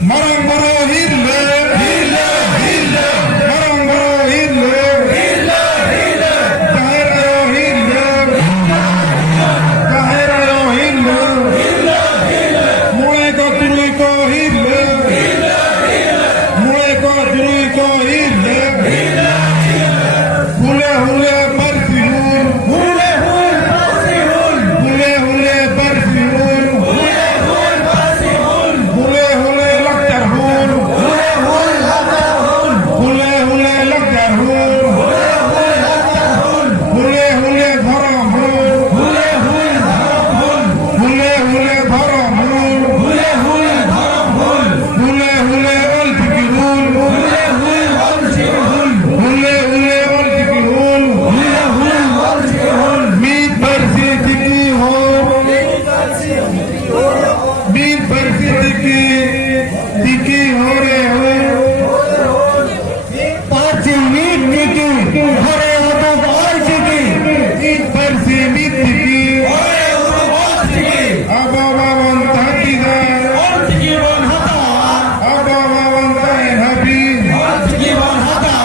Marang baro hille, hille, hille. Marang baro hille, hille, hille. Kahir ayo hille, kahir ayo hille, hille, hille. Mule ko turui ko hille, hille, hille. Mule ko turui ko hille, hille, hille. Hule hule barfihun, hule hule barfihun, hule hule barfihun, hule hule barfihun, hule hule laktarhun, hule hule laktarhun, hule hule laktarhun, hule hule laktarhun, hule hule dharamhun, hule hule dharamhun, hule hule dharamhun, hule hule dharamhun, hule hule altikihun, hule hule altikihun, hule hule altikihun, hule hule altikihun. Meet Percy Tiki ho, meet Percy Tiki ho re ho. Percy meet Tiki ho re ho to all Tiki. Meet Percy meet Tiki ho re ho to all Tiki. Ababawan tahtidan, all Tiki wan hata. Ababawan tahin happy, all Tiki wan hata.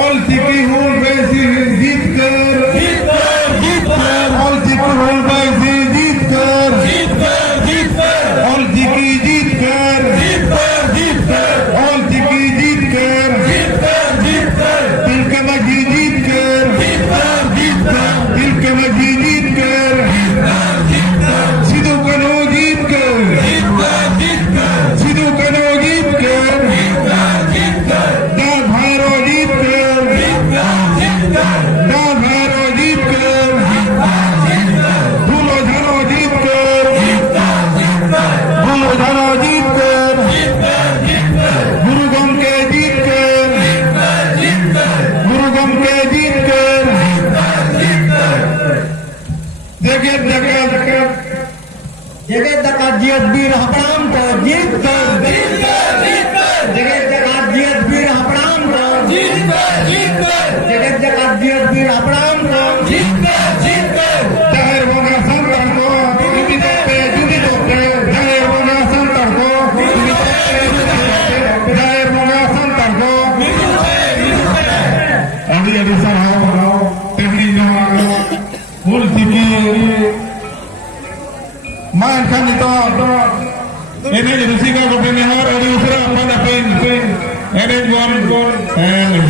All Tiki hun Percy jeet kar, jeet kar, jeet kar. All Tiki hun Percy jeet kar, jeet kar, jeet kar. All Tiki jeet kar, jeet kar, jeet kar. All Tiki jeet kar, jeet kar, jeet kar. Dil ka magi jeet kar, jeet kar, jeet kar. Dil ka magi jeet kar, jeet kar, jeet kar. Sidhu kano jeet kar, jeet kar, jeet kar. Sidhu kano jeet kar, jeet kar, jeet kar. Dal bhairo jeet kar, jeet kar, jeet kar. Dal bhairo jeet kar, jeet kar, jeet kar. Bhulo jhano jeet kar, jeet kar, jeet kar. Bhulo jhano jeet kar, jeet kar, jeet kar. Guru Gomke jeet kar, jeet kar, jeet kar. Guru Gomke jeet kar, jeet kar, jeet kar. Jagat jagat जगत जगत जियत वीर हपराम को जीत कर, jeet kar, jeet kar. जगत जगत जियत वीर हपराम को Jeet kar, jeet kar. जगत जगत जियत वीर हपराम को Jeet kar, jeet kar. Jahir hoga santan ko, judi toppe, judi toppe. Jahir hoga santan ko, judi toppe, judi toppe. Jahir hoga santan ko, judi toppe, judi toppe. Adi sarhao, tehli jahan, full tiki. Man kan ito, ini rusika ko pinihar, adi usra pada pin. Ini gon,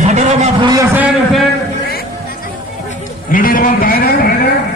hadaro ma puliya sen. Ready naman tayo na?